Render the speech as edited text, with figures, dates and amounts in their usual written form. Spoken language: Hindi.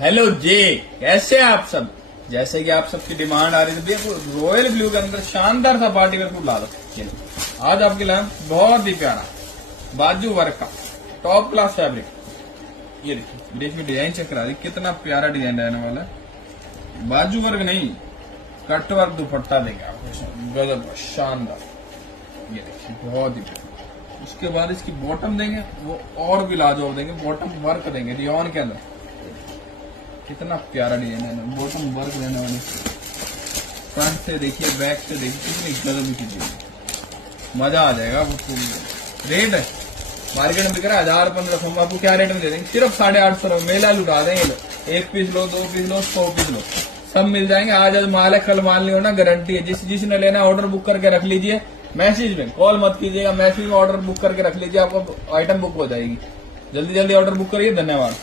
हेलो जी, कैसे आप सब। जैसे कि आप सबकी डिमांड आ रही थी भैया रॉयल ब्लू के अंदर शानदार सा पार्टी वेयर सूट ला दो। ये लो, आज आपके लिए बहुत ही प्यारा बाजू वर्क का टॉप क्लास फैब्रिक। ये देखिए डिजाइन चेक करा दी, कितना प्यारा डिजाइन रहने वाला है। बाजू वर्क नहीं, कट वर्क दुपट्टा देंगे आपको, गजब शानदार। ये देखिए बहुत ही प्यारा। उसके बाद इसकी बॉटम देंगे, वो और भी लाजवाब देंगे, बॉटम वर्क देंगे रियॉन के अंदर। कितना प्यारा डिजाइन है, बॉटम वर्क रहने वाली। फ्रंट से देखिए, बैक से देखिए, कितनी गजब की चीज, मजा आ जाएगा। वो रेट है मार्केट में बिक रहा है 1000-1500, हम आपको क्या रेट में दे देंगे, सिर्फ 850 मेला लुटा देंगे। लो 1 पीस लो, 2 पीस लो, 100 पीस लो, सब मिल जाएंगे। आज माल है, कल माल नहीं होना, गारंटी है। जिसने लेना है ऑर्डर बुक करके रख लीजिए, मैसेज में कॉल मत कीजिएगा, मैसेज में ऑर्डर बुक करके रख लीजिए, आपको आइटम बुक हो जाएगी। जल्दी जल्दी ऑर्डर बुक करिए। धन्यवाद।